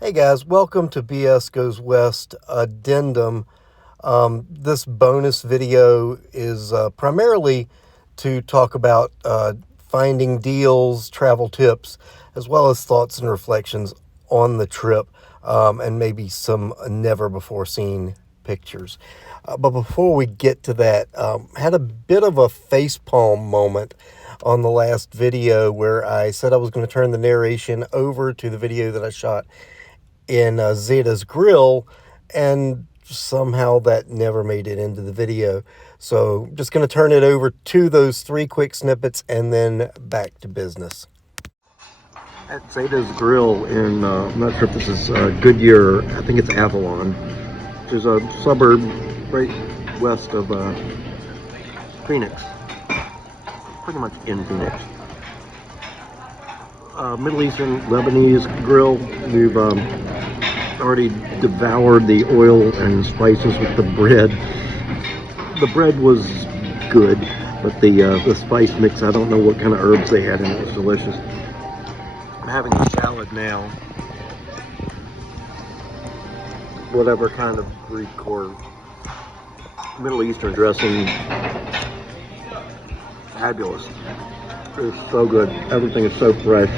Hey guys, welcome to BS Goes West Addendum. This bonus video is primarily to talk about finding deals, travel tips, as well as thoughts and reflections on the trip, and maybe some never before seen pictures. But before we get to that, had a bit of a facepalm moment on the last video where I said I was going to turn the narration over to the video that I shot in Zeta's grill, and somehow that never made it into the video. So I'm just going to turn it over to those three quick snippets and then back to business. At Zeta's Grill in, I'm not sure if this is Goodyear, I think it's Avalon, which is a suburb right west of Phoenix, pretty much in Phoenix. Middle Eastern Lebanese grill. We've already devoured the oil and spices with the bread. The bread was good, but the spice mix, I don't know what kind of herbs they had in it. It was delicious. I'm having a salad now. Whatever kind of Greek or Middle Eastern dressing. Fabulous. It's so good. Everything is so fresh.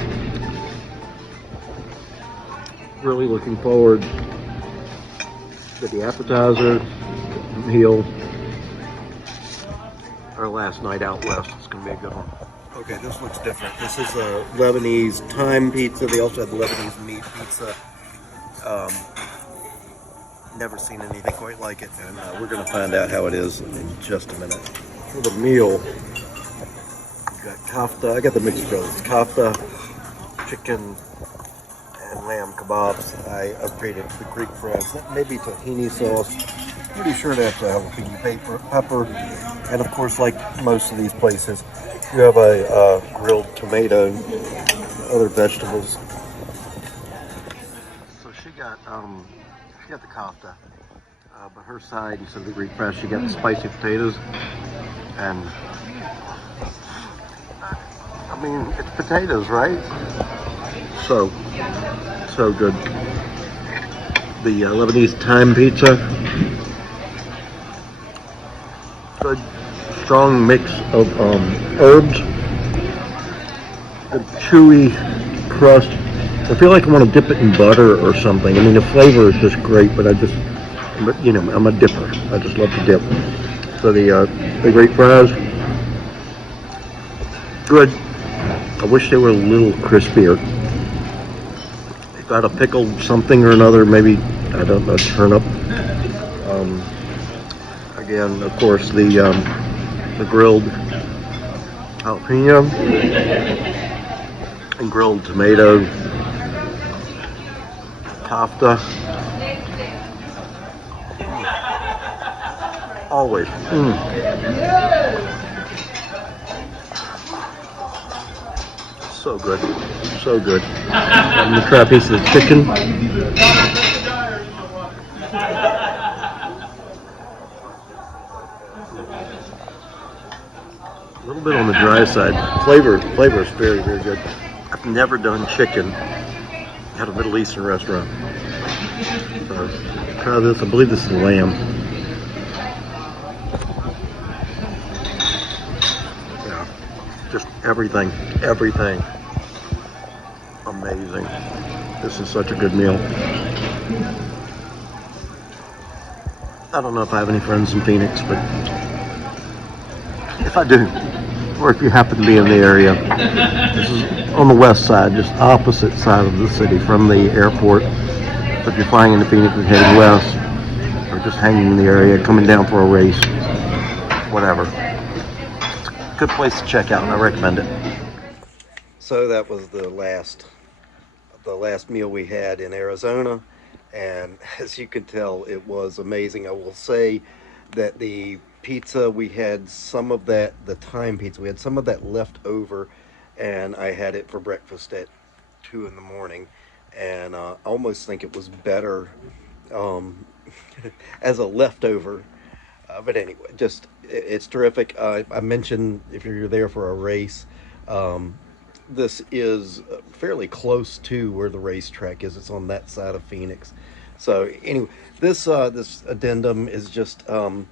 Really looking forward to the appetizer, meal. Our last night out west is going to be a good one. Okay, this looks different. This is a Lebanese thyme pizza. They also have the Lebanese meat pizza. Never seen anything quite like it, and we're going to find out how it is in just a minute. For the meal, we've got kafta. I got the mixed grill. It's kafta, chicken, and lamb kebabs. I upgraded to the Greek fries. Maybe tahini sauce. Pretty sure they have to have jalapeno pepper. And of course, like most of these places, you have a grilled tomato and other vegetables. So she got the kafta, but her side, instead of the Greek fries, she got the spicy potatoes. And I mean, it's potatoes, right? So good. The Lebanese thyme pizza. Good, strong mix of herbs. The chewy crust. I feel like I want to dip it in butter or something. I mean, the flavor is just great, but I'm a dipper. I just love to dip. So the Greek fries, good. I wish they were a little crispier. They got a pickled something or another, maybe, I don't know, turnip. Again, of course, the grilled jalapeno and grilled tomato, kafta. Always. So good. So good. I'm going to try a piece of the chicken. A little bit on the dry side. Flavor is very, very good. I've never done chicken at a Middle Eastern restaurant. So try this. I believe this is lamb. Yeah, just everything. Amazing. This is such a good meal. I don't know if I have any friends in Phoenix, but if I do, or if you happen to be in the area, this is on the west side, just opposite side of the city from the airport. So if you're flying into Phoenix and heading west, or just hanging in the area, coming down for a race, whatever, it's a good place to check out, and I recommend it. So that was the last meal we had in Arizona, and as you can tell, it was amazing. I will say that the pizza, we had some of that, the thyme pizza, we had some of that left over, and I had it for breakfast at 2 in the morning, and I almost think it was better as a leftover. But anyway, it's terrific. I mentioned if you're there for a race, this is fairly close to where the racetrack is. It's on that side of Phoenix. So anyway, this addendum is just a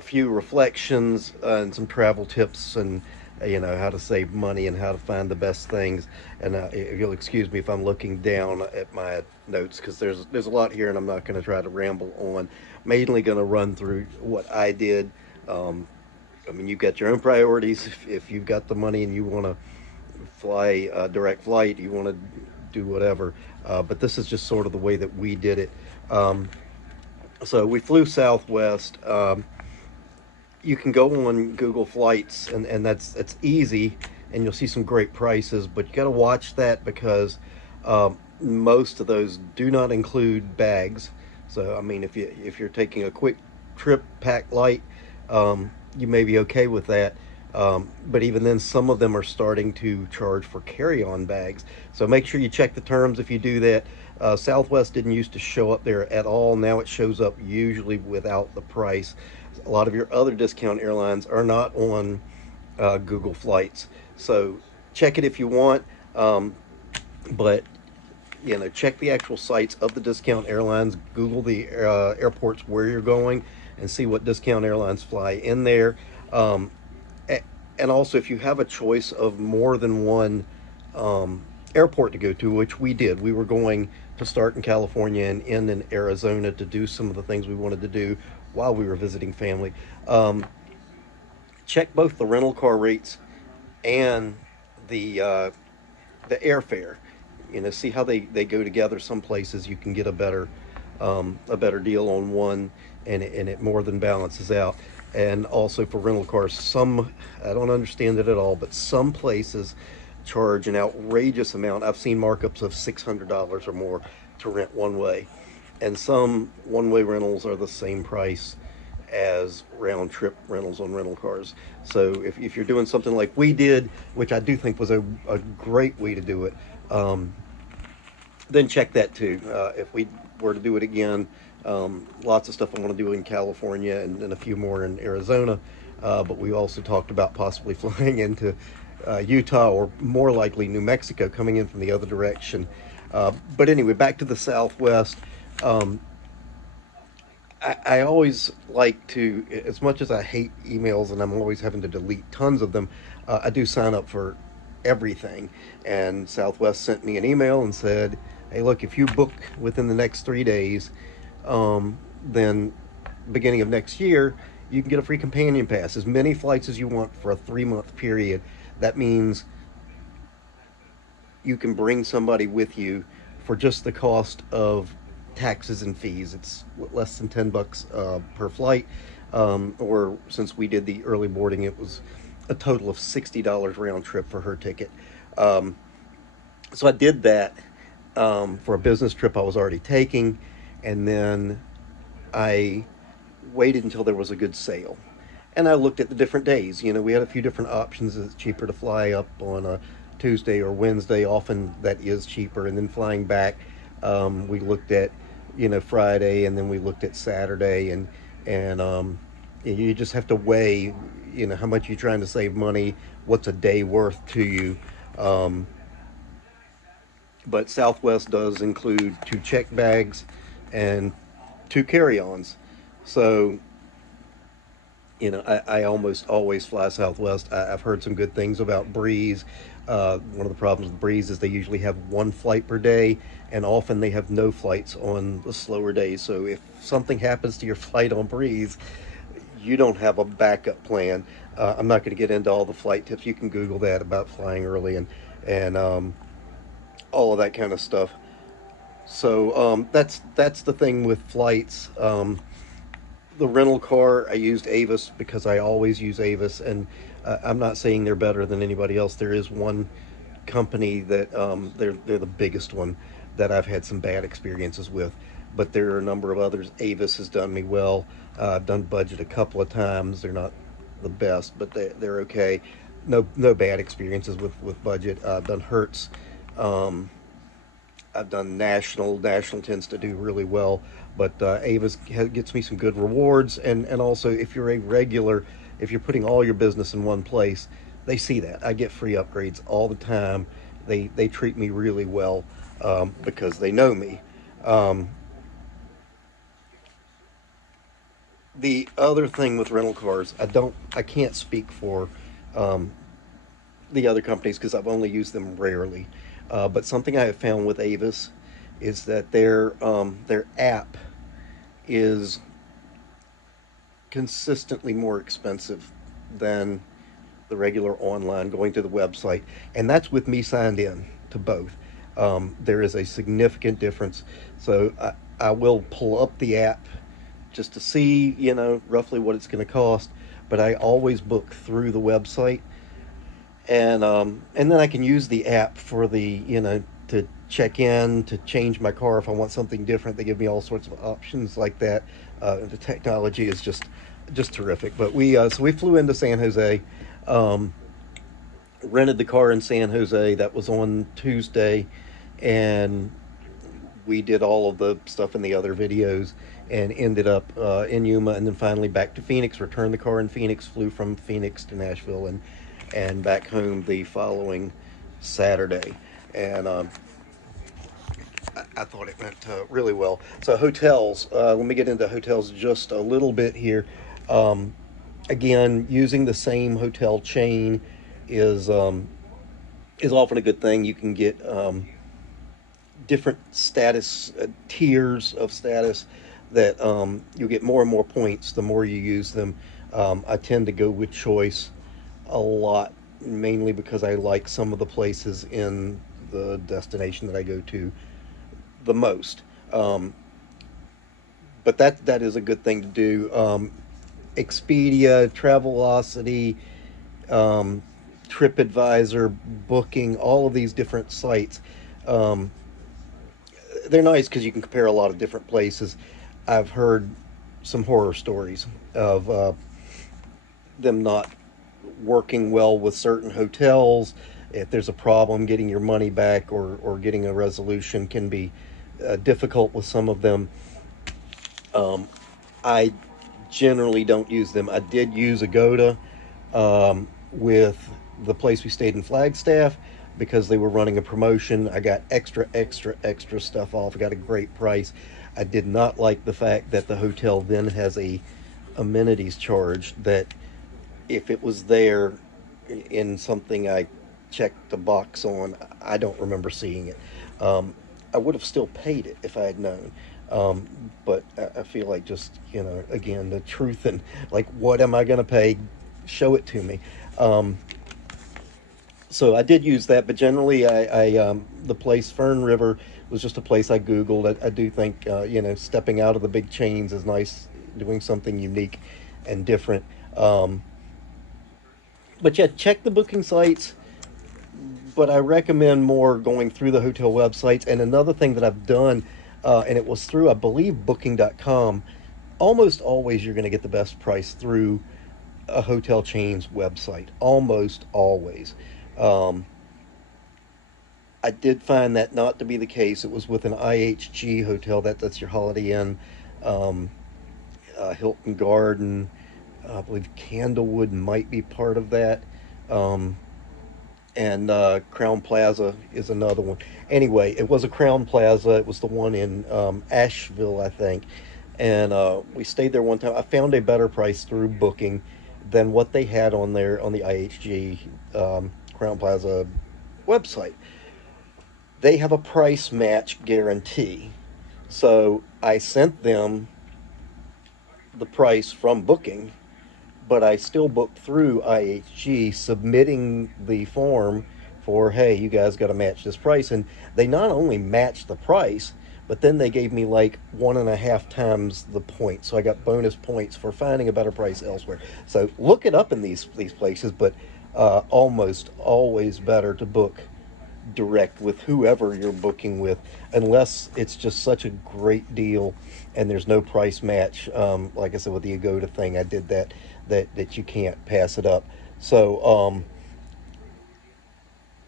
few reflections and some travel tips, and how to save money and how to find the best things. And if you'll excuse me if I'm looking down at my notes, because there's a lot here, and I'm not going to try to ramble on. Mainly going to run through what I did. I mean, you've got your own priorities. If you've got the money and you want to fly direct flight, you want to do whatever. But this is just sort of the way that we did it. So we flew Southwest. You can go on Google Flights, and that's easy, and you'll see some great prices. But you got to watch that because most of those do not include bags. So I mean, if you're taking a quick trip, pack light, you may be okay with that. But even then, some of them are starting to charge for carry-on bags. So make sure you check the terms if you do that. Southwest didn't used to show up there at all. Now it shows up usually without the price. A lot of your other discount airlines are not on Google Flights. So check it if you want. But check the actual sites of the discount airlines. Google the airports where you're going and see what discount airlines fly in there. And also, if you have a choice of more than one airport to go to, which we did, we were going to start in California and end in Arizona to do some of the things we wanted to do while we were visiting family. Check both the rental car rates and the airfare. See how they go together. Some places you can get a better deal on one, and it more than balances out. And also for rental cars, I don't understand it at all, but some places charge an outrageous amount. I've seen markups of $600 or more to rent one way, and some one-way rentals are the same price as round trip rentals on rental cars. So if you're doing something like we did, which I do think was a great way to do it, then check that too. If we were to do it again, lots of stuff I want to do in California and a few more in Arizona. But we also talked about possibly flying into Utah, or more likely New Mexico, coming in from the other direction. But anyway, back to the Southwest. I always like to, as much as I hate emails and I'm always having to delete tons of them, I do sign up for everything. And Southwest sent me an email and said, hey, look, if you book within the next 3 days, then beginning of next year, you can get a free companion pass, as many flights as you want for a 3-month period. That means you can bring somebody with you for just the cost of taxes and fees. It's less than $10 per flight, or since we did the early boarding, it was a total of $60 round trip for her ticket. So I did that for a business trip I was already taking, and then I waited until there was a good sale. And I looked at the different days. We had a few different options. It's cheaper to fly up on a Tuesday or Wednesday. Often that is cheaper. And then flying back, we looked at, Friday, and then we looked at Saturday. And you just have to weigh, how much you're trying to save money, what's a day worth to you. But Southwest does include 2 check bags and 2 carry-ons. So, I almost always fly Southwest. I've heard some good things about Breeze. One of the problems with Breeze is they usually have 1 flight per day, and often they have no flights on the slower days. So if something happens to your flight on Breeze, you don't have a backup plan. I'm not going to get into all the flight tips. You can Google that about flying early and all of that kind of stuff. So that's the thing with flights. The rental car, I used Avis because I always use Avis, and I'm not saying they're better than anybody else. There is one company that they're the biggest one that I've had some bad experiences with, but there are a number of others. Avis has done me well. I've done Budget a couple of times. They're not the best, but they're okay. No bad experiences with Budget. I've done Hertz. I've done National. National tends to do really well, but Avis gets me some good rewards. And also, if you're a regular, if you're putting all your business in one place, they see that I get free upgrades all the time. They treat me really well, because they know me. Um, the other thing with rental cars, I can't speak for um, the other companies because I've only used them rarely. But something I have found with Avis is that their app is consistently more expensive than the regular online going to the website, and that's with me signed in to both. There is a significant difference, so I will pull up the app just to see, roughly what it's going to cost. But I always book through the website, and then I can use the app for to check in, to change my car if I want something different. They give me all sorts of options like that. The technology is just terrific. But we flew into San Jose, um, rented the car in San Jose. That was on Tuesday, and we did all of the stuff in the other videos, and ended up in Yuma, and then finally back to Phoenix. Returned the car in Phoenix. Flew from Phoenix to Nashville, and back home the following Saturday. And I thought it went really well. So hotels. Let me get into hotels just a little bit here. Um, Again, using the same hotel chain is um, is often a good thing. You can get different status tiers of status that you get more and more points the more you use them. I tend to go with choice a lot, mainly because I like some of the places in the destination that I go to the most. Um, but that is a good thing to do. Expedia, Travelocity, um, TripAdvisor, Booking, all of these different sites. Um, they're nice because you can compare a lot of different places. I've heard some horror stories of them not working well with certain hotels. If there's a problem, getting your money back or getting a resolution can be difficult with some of them. I generally don't use them. I did use Agoda with the place we stayed in Flagstaff because they were running a promotion. I got extra stuff off. I got a great price. I did not like the fact that the hotel then has a amenities charge that if it was there in something I checked the box on, I don't remember seeing it. Um, I would have still paid it if I had known. Um, but I feel like just, again, the truth and like, what am I going to pay? Show it to me. Um, so I did use that, but generally, the place Fern River was just a place I Googled. I do think, stepping out of the big chains is nice, doing something unique and different. But yeah, check the booking sites, but I recommend more going through the hotel websites. And another thing that I've done, and it was through, I believe, booking.com, almost always you're going to get the best price through a hotel chain's website. Almost always. Um, I did find that not to be the case. It was with an IHG hotel, that's your Holiday Inn, um, Hilton Garden. I believe Candlewood might be part of that. Um, and Crown Plaza is another one. Anyway, it was a Crown Plaza. It was the one in Asheville, I think. And we stayed there one time. I found a better price through Booking than what they had on there on the IHG Crown Plaza website. They have a price match guarantee. So I sent them the price from Booking, but I still booked through IHG, submitting the form for, hey, you guys got to match this price. And they not only matched the price, but then they gave me like 1.5 times the points. So I got bonus points for finding a better price elsewhere. So look it up in these places, but almost always better to book direct with whoever you're booking with, unless it's just such a great deal and there's no price match. Like I said with the Agoda thing, I did that you can't pass it up. So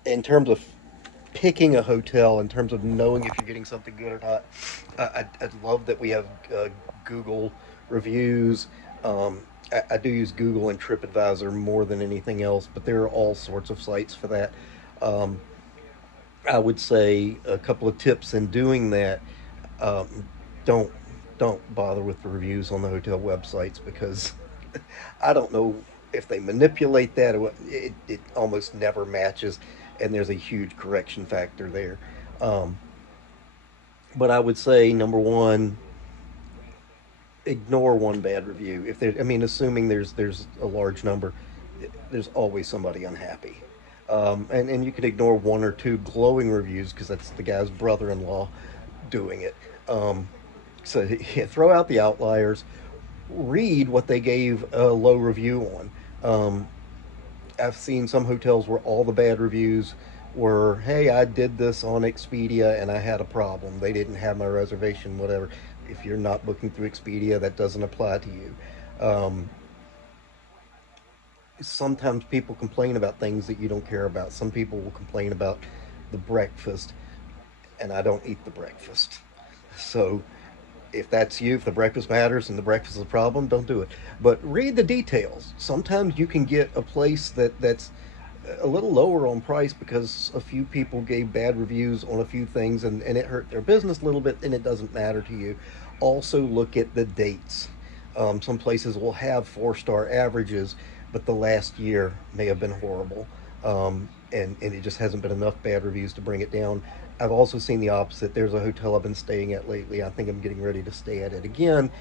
in terms of picking a hotel, in terms of knowing if you're getting something good or not, I love that we have Google reviews. I do use Google and TripAdvisor more than anything else, but there are all sorts of sites for that. Um, I would say a couple of tips in doing that. Um, don't don't bother with the reviews on the hotel websites because I don't know if they manipulate that or what. It almost never matches, and there's a huge correction factor there. Um, but I would say number one, ignore one bad review. If there, I mean, assuming there's a large number, there's always somebody unhappy. And you can ignore one or two glowing reviews because that's the guy's brother-in-law doing it. Um, so yeah, throw out the outliers. Read what they gave a low review on. Um, I've seen some hotels where all the bad reviews were, "Hey, I did this on Expedia and I had a problem. They didn't have my reservation, whatever." If you're not booking through Expedia, that doesn't apply to you. Um, Sometimes people complain about things that you don't care about. Some people will complain about the breakfast, and I don't eat the breakfast. So if that's you, if the breakfast matters and the breakfast is a problem, don't do it. But read the details. Sometimes you can get a place that's a little lower on price because a few people gave bad reviews on a few things and it hurt their business a little bit and it doesn't matter to you. Also, look at the dates. Some places will have 4-star averages, but the last year may have been horrible. And it just hasn't been enough bad reviews to bring it down. I've also seen the opposite. There's a hotel I've been staying at lately. I think I'm getting ready to stay at it again.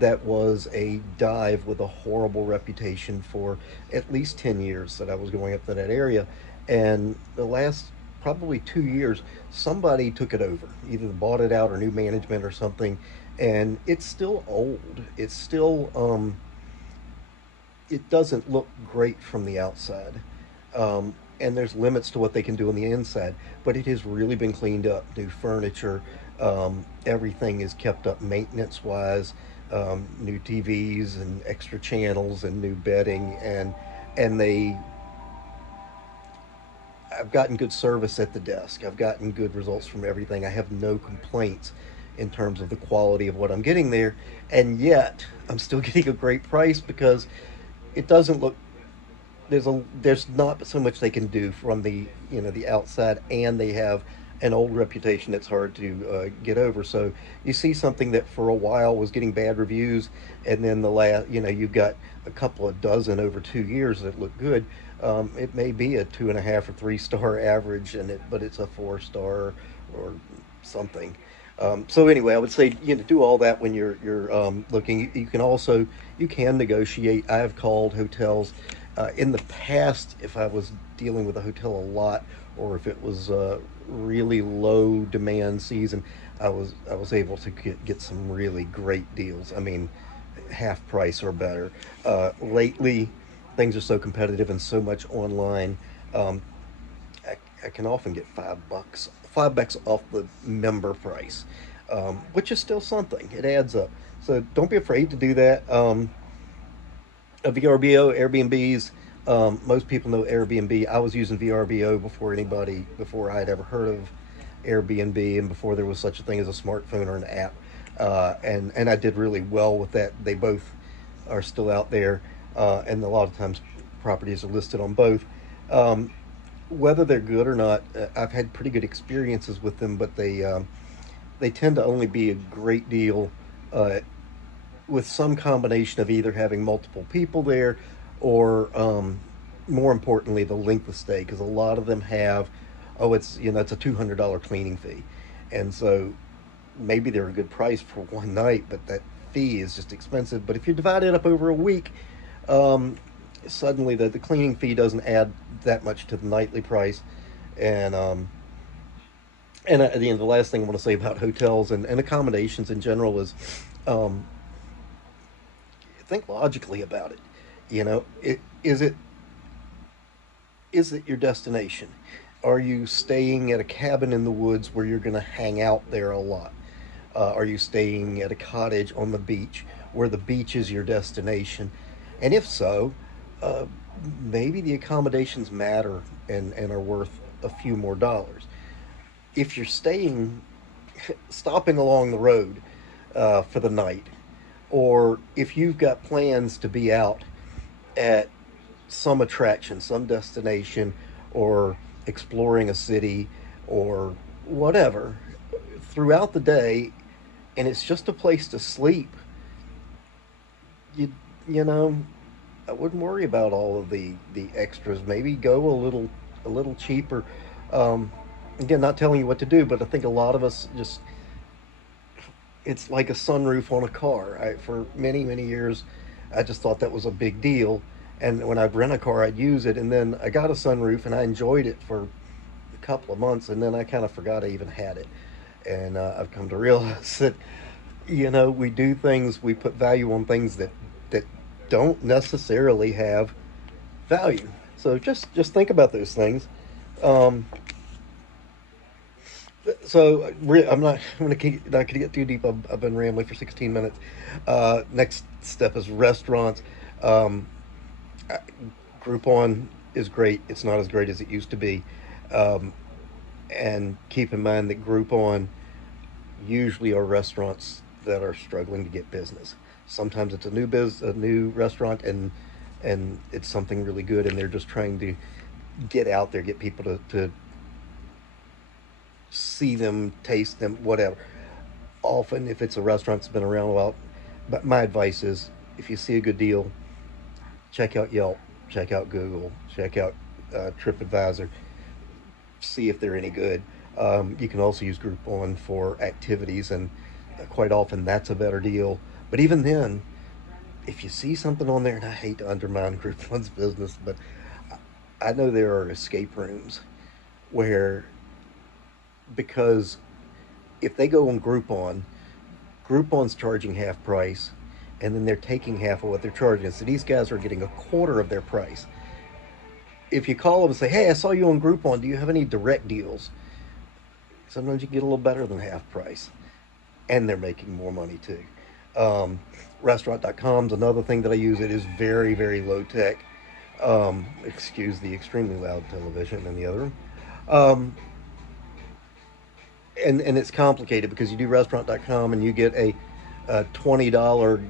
That was a dive with a horrible reputation for at least 10 years that I was going up to that area. And the last probably 2 years, somebody took it over, either bought it out or new management or something. And it's still old. It's still, it doesn't look great from the outside. And there's limits to what they can do on the inside, but it has really been cleaned up. New furniture, everything is kept up maintenance wise. New TVs and extra channels and new bedding, and they I've gotten good service at the desk. I've gotten good results from everything. I have no complaints in terms of the quality of what I'm getting there, and yet I'm still getting a great price because it doesn't look there's not so much they can do from the the outside, and they have an old reputation that's hard to get over. So you see something that for a while was getting bad reviews, and then the last you've got a couple of dozen over 2 years that look good. It may be a 2.5 or 3-star average, but it's a 4-star or something. So anyway, I would say do all that when you're looking. You can also you can negotiate. I have called hotels in the past if I was dealing with a hotel a lot, or if it was really low demand season. I was able to get some really great deals. I mean, half price or better. Lately, things are so competitive and so much online. Um, I can often get $5 off the member price, which is still something. It adds up. So don't be afraid to do that. VRBO, Airbnbs. Most people know Airbnb. I was using VRBO before I had ever heard of Airbnb, and before there was such a thing as a smartphone or an app. And I did really well with that. They both are still out there, and a lot of times properties are listed on both. Um, whether they're good or not, I've had pretty good experiences with them, but they tend to only be a great deal uh, with some combination of either having multiple people there or more importantly the length of stay, because a lot of them have it's a $200 cleaning fee, and so maybe they're a good price for one night, but that fee is just expensive. But if you divide it up over a week, um, suddenly the cleaning fee doesn't add that much to the nightly price. And um, and at the end, the last thing I want to say about hotels and accommodations in general is um, think logically about it. Is it your destination? Are you staying at a cabin in the woods where you're going to hang out there a lot? Are you staying at a cottage on the beach where the beach is your destination? And if so, uh, maybe the accommodations matter and are worth a few more dollars. If you're stopping along the road for the night, Or if you've got plans to be out at some attraction, some destination, or exploring a city or whatever throughout the day, and it's just a place to sleep, you you know, I wouldn't worry about all of the extras. Maybe go a little cheaper. Um, Again, not telling you what to do, but I think a lot of us just, it's like a sunroof on a car. For many years, I just thought that was a big deal. And when I'd rent a car, I'd use it. And then I got a sunroof and I enjoyed it for a couple of months. And then I kind of forgot I even had it. And I've come to realize that, we do things, we put value on things that don't necessarily have value. So just think about those things. Um, I'm not. Not going to get too deep. I've been rambling for 16 minutes. Next step is restaurants. Um, Groupon is great. It's not as great as it used to be. Um, and keep in mind that Groupon usually are restaurants that are struggling to get business. Sometimes it's a new restaurant, and it's something really good, and they're just trying to get out there, get people to see them, taste them, whatever. Often, if it's a restaurant that's been around a while, but my advice is, if you see a good deal, check out Yelp, check out Google, check out TripAdvisor, see if they're any good. You can also use Groupon for activities, and quite often that's a better deal. But even then, if you see something on there, and I hate to undermine Groupon's business, but I know there are escape rooms where, because if they go on Groupon, Groupon's charging half price, and then they're taking half of what they're charging. So these guys are getting a quarter of their price. If you call them and say, "Hey, I saw you on Groupon. Do you have any direct deals?" Sometimes you can get a little better than half price, and they're making more money too. Um, Restaurant.com is another thing that I use. It is very low tech. Excuse the extremely loud television in the other room. Um, and it's complicated because you do restaurant.com and you get a $20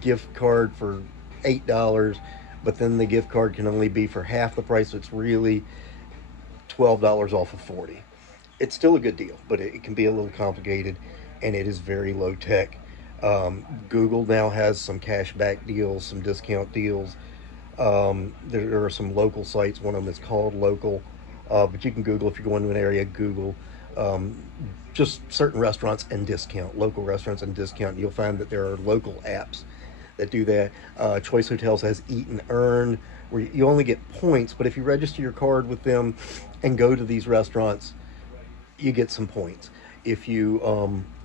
gift card for $8, but then the gift card can only be for half the price. So it's really $12 off of 40. It's still a good deal, but it can be a little complicated, and it is very low tech. Google now has some cashback deals, some discount deals. There are some local sites. One of them is called Local, but you can Google, if you're going to an area, Google um, just certain restaurants and discount, local restaurants and discount. You'll find that there are local apps that do that. Choice Hotels has Eat and Earn, where you only get points, but if you register your card with them and go to these restaurants, you get some points. If you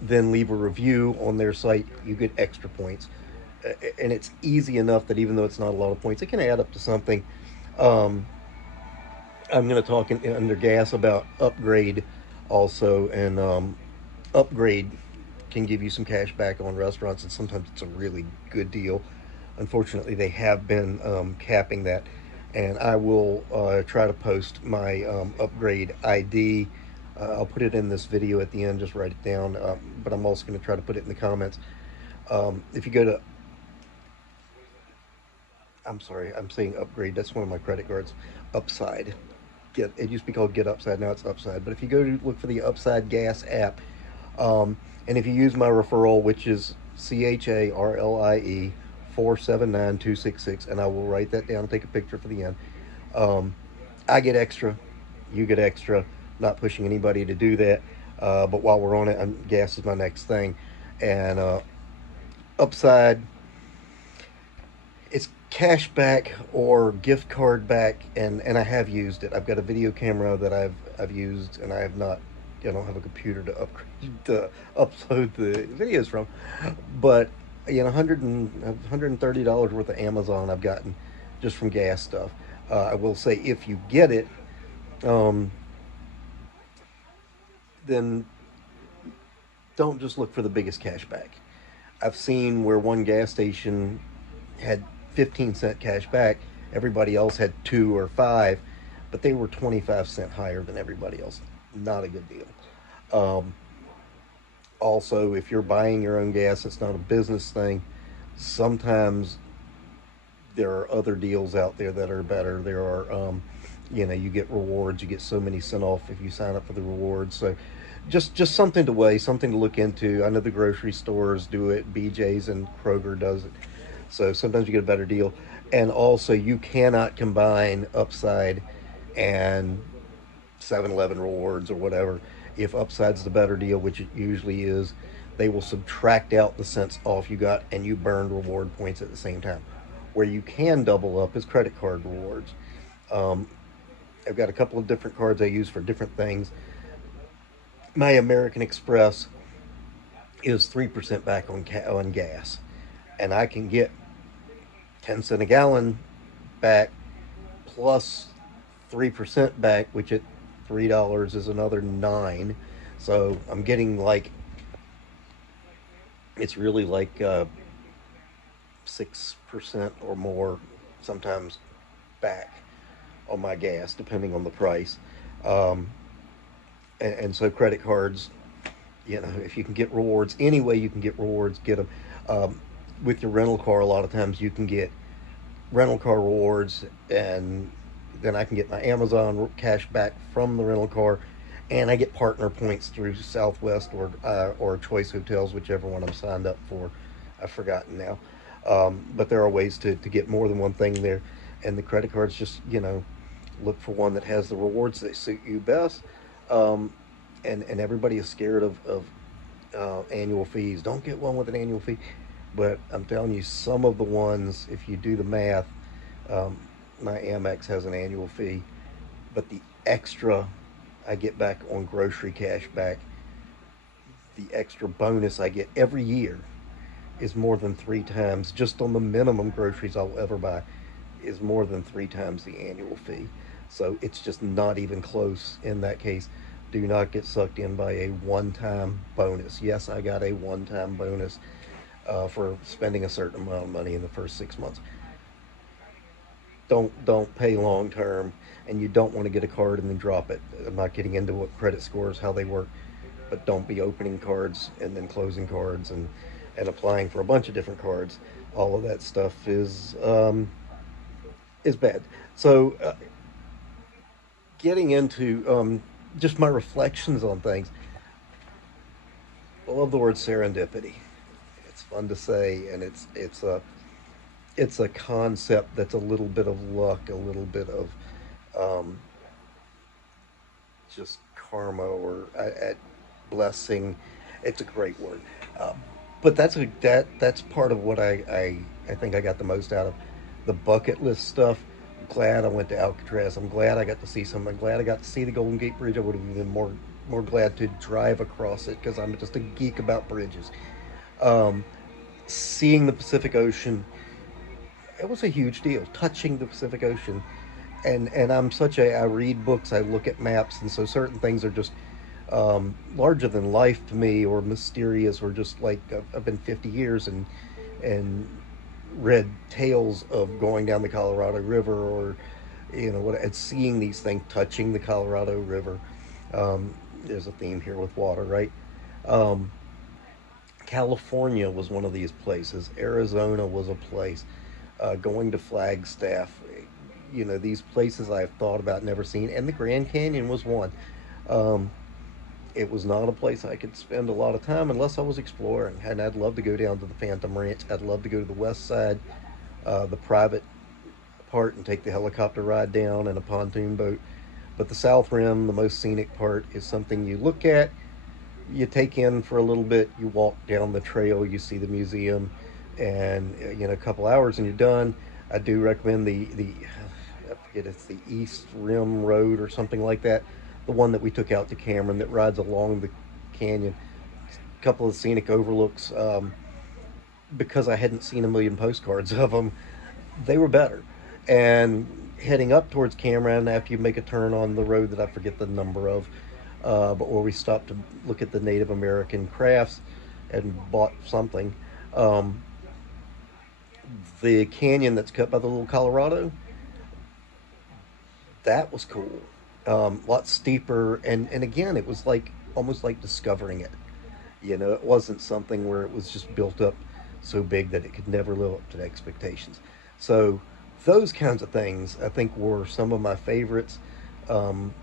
then leave a review on their site, you get extra points. And it's easy enough that even though it's not a lot of points, it can add up to something. Um, I'm going to talk under gas about Upgrade also, and Upgrade can give you some cash back on restaurants, and sometimes it's a really good deal. Unfortunately, they have been capping that, and I will try to post my Upgrade ID. I'll put it in this video at the end, just write it down, but I'm also going to try to put it in the comments. If you go to, I'm sorry, I'm saying Upgrade, that's one of my credit cards, Upside. It used to be called Get Upside, now it's Upside. But if you go to look for the Upside Gas app, and if you use my referral, which is CHARLIE 479266, and I will write that down and take a picture for the end. Um, I get extra, you get extra. Not pushing anybody to do that, but while we're on it, gas is my next thing, and Upside, it's cash back or gift card back, and I have used it. I've got a video camera that I've used, and I have not. I don't have a computer to upload the videos from, but $130 worth of Amazon I've gotten just from gas stuff. I will say, if you get it, um, then don't just look for the biggest cash back. I've seen where one gas station had 15-cent cash back, everybody else had 2 or 5, but they were 25 cents higher than everybody else. Not a good deal. Um, Also, if you're buying your own gas, it's not a business thing. Sometimes there are other deals out there that are better. There are, you get rewards. You get so many cent off if you sign up for the rewards. So, just something to weigh, something to look into. I know the grocery stores do it. BJ's and Kroger does it. So sometimes you get a better deal. And also, you cannot combine Upside and 7-Eleven rewards or whatever. If Upside's the better deal, which it usually is, they will subtract out the cents off you got and you burn reward points at the same time. Where you can double up is credit card rewards. Um, I've got a couple of different cards I use for different things. My American Express is 3% back on gas, and I can get 10 cent a gallon back plus 3% back, which at $3 is another 9. So I'm getting like, it's really like 6% or more sometimes back on my gas, depending on the price. Um, and so credit cards, if you can get rewards, any way you can get rewards, get them. Um, with your rental car, a lot of times you can get rental car rewards, and then I can get my Amazon cash back from the rental car, and I get partner points through Southwest or Choice Hotels, whichever one I'm signed up for. I've forgotten now, but there are ways to get more than one thing there, and the credit cards just look for one that has the rewards that suit you best. Um, and everybody is scared of annual fees. Don't get one with an annual fee. But I'm telling you, some of the ones, if you do the math, um, my Amex has an annual fee, but the extra I get back on grocery cash back, the extra bonus I get every year is more than 3 times, just on the minimum groceries I'll ever buy, is more than 3 times the annual fee. So it's just not even close in that case. Do not get sucked in by a one time bonus. Yes, I got a one time bonus for spending a certain amount of money in the first 6 months. Don't pay long term, and you don't want to get a card and then drop it. I'm not getting into what credit scores, how they work, but don't be opening cards and then closing cards and applying for a bunch of different cards. All of that stuff is bad. So getting into just my reflections on things. I love the word serendipity. It's fun to say, and it's a concept that's a little bit of luck, a little bit of um, just karma or blessing. It's a great word, uh, but that's part of what I think I got the most out of the bucket list stuff. I'm glad I went to Alcatraz. I'm glad I got to see some. I'm glad I got to see the Golden Gate Bridge. I would have been more glad to drive across it because I'm just a geek about bridges. Um, Seeing the Pacific Ocean, it was a huge deal. Touching the Pacific Ocean, and I'm such a I read books, I look at maps, and so certain things are just larger than life to me, or mysterious, or just like I've been 50 years and read tales of going down the Colorado River, or what, and seeing these things touching the Colorado River. There's a theme here with water, right? Um, California was one of these places. Arizona was a place. Going to Flagstaff, these places I've thought about, never seen, and the Grand Canyon was one. Um, it was not a place I could spend a lot of time unless I was exploring, and I'd love to go down to the Phantom Ranch. I'd love to go to the west side, the private part, and take the helicopter ride down and a pontoon boat. But the South Rim, the most scenic part, is something you look at, you take in for a little bit, you walk down the trail, you see the museum, and a couple hours and you're done. I do recommend the I forget, it's the East Rim Road or something like that, the one that we took out to Cameron that rides along the canyon. A couple of scenic overlooks. Because I hadn't seen a million postcards of them, they were better. And heading up towards Cameron, after you make a turn on the road that I forget the number of, but where we stopped to look at the Native American crafts and bought something. Um, the canyon that's cut by the Little Colorado, that was cool. A lot steeper, and again, it was like almost like discovering it. You know, it wasn't something where it was just built up so big that it could never live up to the expectations. So those kinds of things I think were some of my favorites. Um,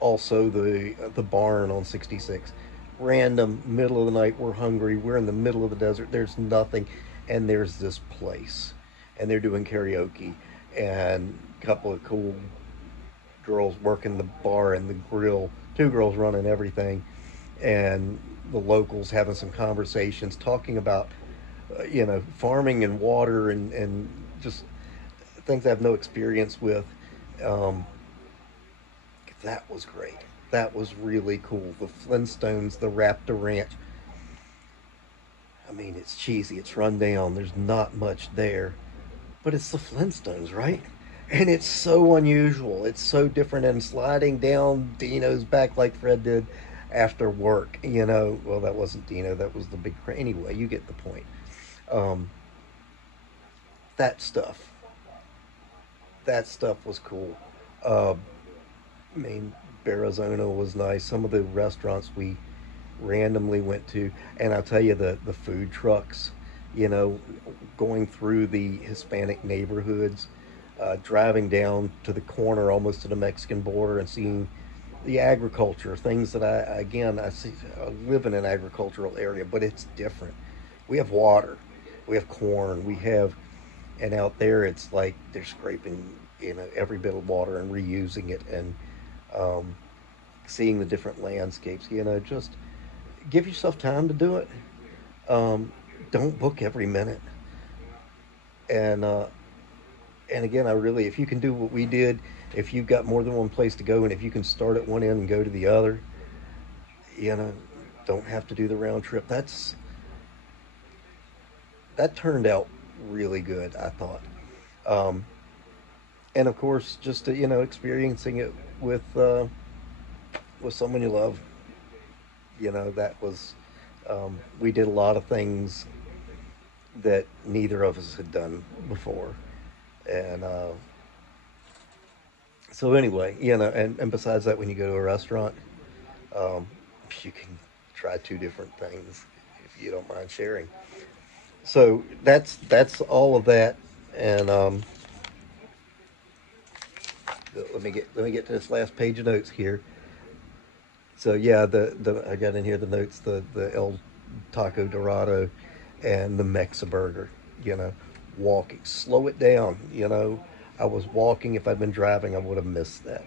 Also, the barn on 66, random middle of the night. We're hungry. We're in the middle of the desert. There's nothing, and there's this place, and they're doing karaoke, and a couple of cool girls working the bar and the grill. Two girls running everything, and the locals having some conversations, talking about farming and water and just things I have no experience with. Um, that was great. That was really cool. The Flintstones, the Raptor Ranch. I mean, it's cheesy, it's run down, there's not much there, but it's the Flintstones, right? And it's so unusual. It's so different. And sliding down Dino's back like Fred did after work, well, that wasn't Dino, that was the big crane. Anyway, you get the point. Um, that stuff, that stuff was cool. Uh, I mean, Arizona was nice. Some of the restaurants we randomly went to, and I'll tell you the food trucks, you know, going through the Hispanic neighborhoods, driving down to the corner almost to the Mexican border and seeing the agriculture, things that I see. I live in an agricultural area, but it's different. We have water, we have corn, and out there it's like they're scraping every bit of water and reusing it, and um, seeing the different landscapes. Just give yourself time to do it. Um, don't book every minute. And again, if you can do what we did, if you've got more than one place to go, and if you can start at one end and go to the other, you know, don't have to do the round trip. That turned out really good, I thought. Um, and of course, just experiencing it with someone you love. That was we did a lot of things that neither of us had done before, and so anyway, and besides that, when you go to a restaurant, um, you can try two different things if you don't mind sharing. So that's all of that, and let me get to this last page of notes here. So yeah, the I got in here the notes, the El Taco Dorado and the Mexa Burger. You know, walking, slow it down. I was walking. If I'd been driving, I would have missed that.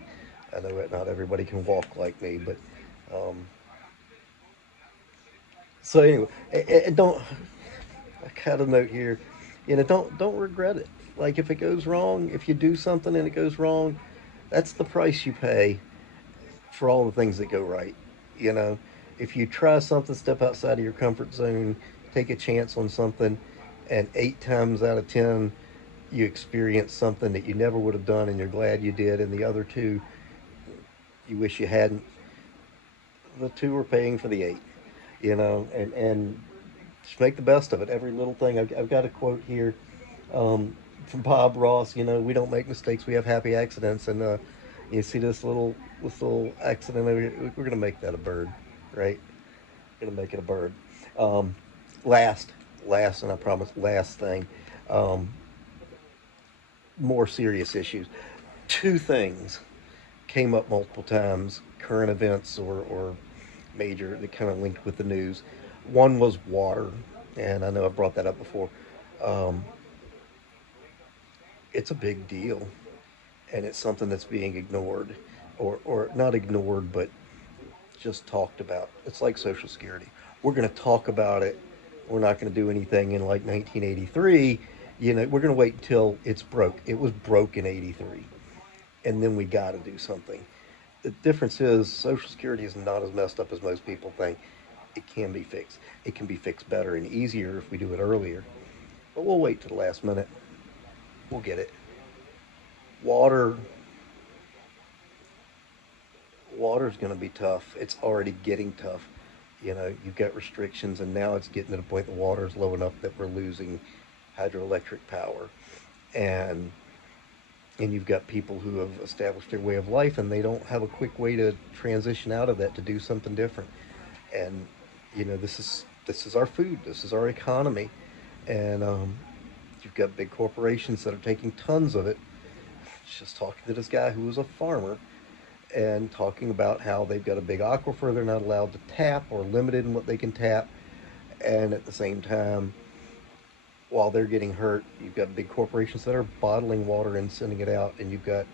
I know that not everybody can walk like me, but um, so anyway, don't. I got a note here. Don't regret it. Like if it goes wrong, if you do something and it goes wrong, that's the price you pay for all the things that go right. You know, if you try something, step outside of your comfort zone, take a chance on something, and 8 times out of 10, you experience something that you never would have done, and you're glad you did, and the other two, you wish you hadn't. The two are paying for the 8. And just make the best of it. Every little thing. I've got a quote here from Bob Ross. We don't make mistakes; we have happy accidents. And you see this little accident over here. We're gonna make that a bird, right? We're gonna make it a bird. Um, last, last, and I promise, last thing. Um, more serious issues. Two things came up multiple times: current events or major that kind of linked with the news. One was water, and I know I've brought that up before. Um, it's a big deal, and it's something that's being ignored, or not ignored, but just talked about. It's like Social Security. We're going to talk about it. We're not going to do anything in like 1983. We're going to wait until it's broke. It was broke in 83, and then we got to do something. The difference is Social Security is not as messed up as most people think. It can be fixed. It can be fixed better and easier if we do it earlier. But we'll wait to the last minute. We'll get it. Water, water's going to be tough. It's already getting tough. You've got restrictions, and now it's getting to the point the water is low enough that we're losing hydroelectric power, and you've got people who have established their way of life, and they don't have a quick way to transition out of that to do something different. And This is our food. This is our economy, and you've got big corporations that are taking tons of it. Just talking to this guy who was a farmer and talking about how they've got a big aquifer they're not allowed to tap or limited in what they can tap, and at the same time, while they're getting hurt, you've got big corporations that are bottling water and sending it out, and you've got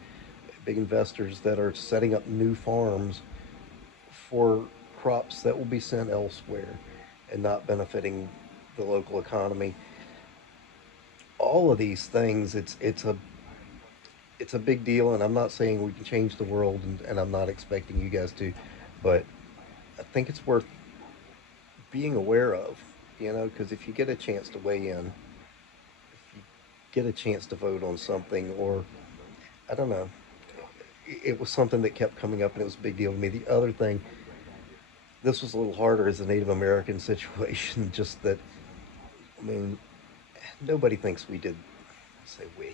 big investors that are setting up new farms for crops that will be sent elsewhere and not benefiting the local economy. All of these things, it's a big deal, and I'm not saying we can change the world, and I'm not expecting you guys to, but I think it's worth being aware of, because if you get a chance to weigh in, if you get a chance to vote on something, or I don't know, it was something that kept coming up, and it was a big deal to me. The other thing, this was a little harder as a Native American situation, just that, I mean, nobody thinks we did, say we,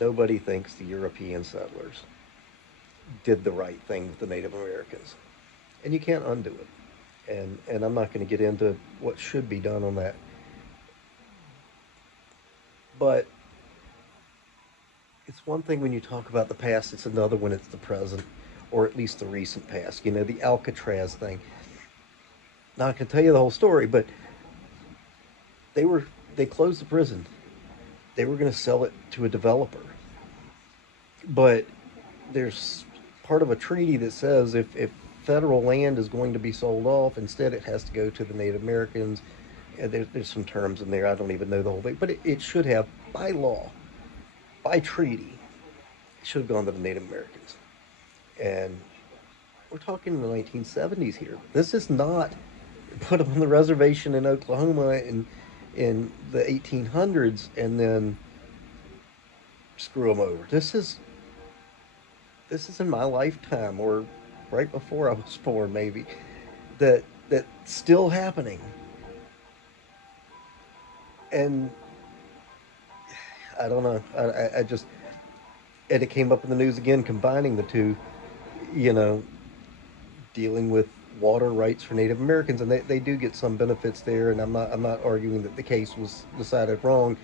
nobody thinks the European settlers did the right thing with the Native Americans. And you can't undo it. And I'm not going to get into what should be done on that. But it's one thing when you talk about the past, it's another when it's the present, or at least the recent past. The Alcatraz thing. Not going to tell you the whole story, but they were they closed the prison. They were going to sell it to a developer, but there's part of a treaty that says if federal land is going to be sold off, instead it has to go to the Native Americans. And there's some terms in there. I don't even know the whole thing, but it should have, by law, by treaty, it should have gone to the Native Americans. And we're talking in the 1970s here. This is not put them on the reservation in Oklahoma in the 1800s and then screw them over. This is in my lifetime, or right before I was born, maybe, that's still happening. And I don't know. I just, and it came up in the news again, combining the two. You know, dealing with water rights for Native Americans, and they do get some benefits there. And I'm not arguing that the case was decided wrong.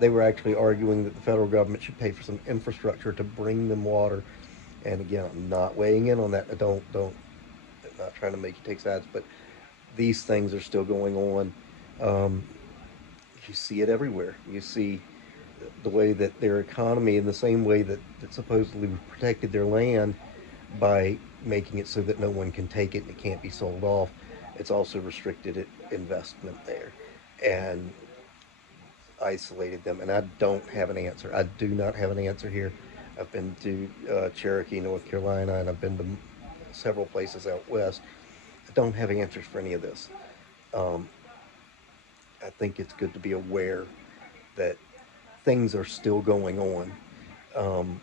They were actually arguing that the federal government should pay for some infrastructure to bring them water. And again, I'm not weighing in on that. I don't I'm not trying to make you take sides, but these things are still going on. Um, you see it everywhere. You see the way that their economy, in the same way that supposedly protected their land by making it so that no one can take it and it can't be sold off, it's also restricted it, investment there, and isolated them. And I don't have an answer. I do not have an answer here. I've been to Cherokee, North Carolina, and I've been to several places out west. I don't have answers for any of this. Um, I think it's good to be aware that things are still going on. Um,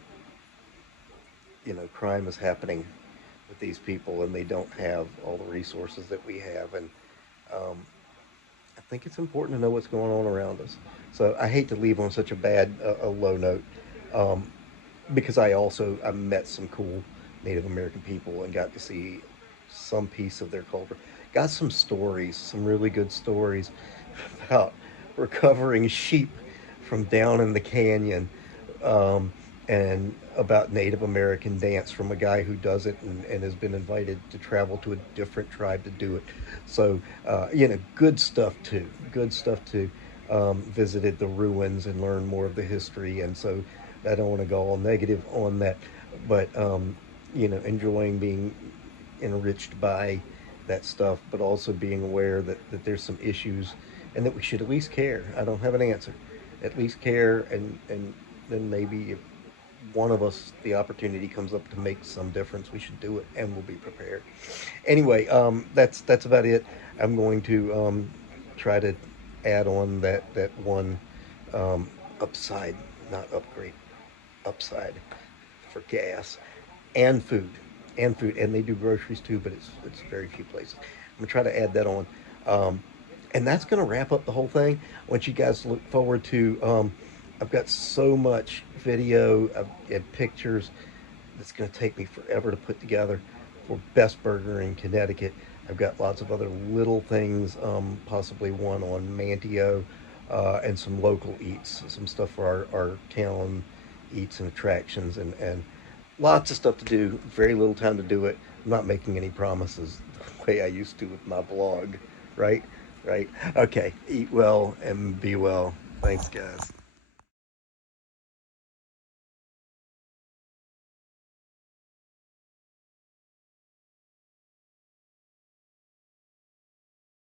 Crime is happening with these people, and they don't have all the resources that we have. And um, I think it's important to know what's going on around us. So I hate to leave on such a bad, a low note, um, because I met some cool Native American people and got to see some piece of their culture. Got some stories, some really good stories about recovering sheep from down in the canyon, um, and about Native American dance from a guy who does it and has been invited to travel to a different tribe to do it. So, good stuff too. Good stuff too. Visited the ruins and learned more of the history. And so I don't want to go all negative on that, but, enjoying being enriched by that stuff, but also being aware that there's some issues and that we should at least care. I don't have an answer. At least care, and then maybe if one of us, the opportunity comes up to make some difference, we should do it, and we'll be prepared. Anyway, that's about it. I'm going to try to add on that one, upside, not upgrade, upside for gas and food, and they do groceries too, but it's very few places. I'm gonna try to add that on. Um, and that's going to wrap up the whole thing. I want you guys to look forward to. I've got so much video and pictures that's going to take me forever to put together for Best Burger in Connecticut. I've got lots of other little things, possibly one on Mantio, and some local eats, some stuff for our town eats and attractions, and lots of stuff to do. Very little time to do it. I'm not making any promises the way I used to with my blog, right? Right? Okay. Eat well and be well. Thanks, guys.